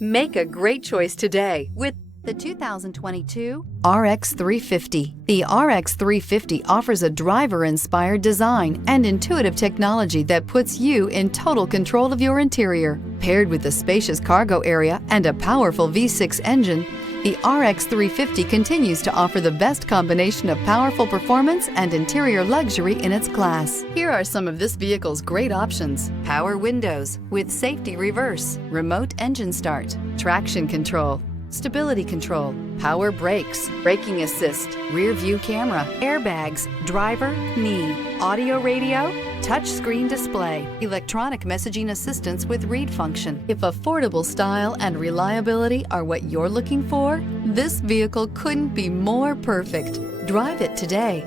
Make a great choice today with the 2022 RX 350. The RX 350 offers a driver-inspired design and intuitive technology that puts you in total control of your interior. Paired with a spacious cargo area and a powerful V6 engine, the RX 350 continues to offer the best combination of powerful performance and interior luxury in its class. Here are some of this vehicle's great options: power windows with safety reverse, remote engine start, traction control, stability control, power brakes, braking assist, rear view camera, airbags, driver, knee, audio radio, touchscreen display, electronic messaging assistance with read function. If affordable style and reliability are what you're looking for, this vehicle couldn't be more perfect. Drive it today.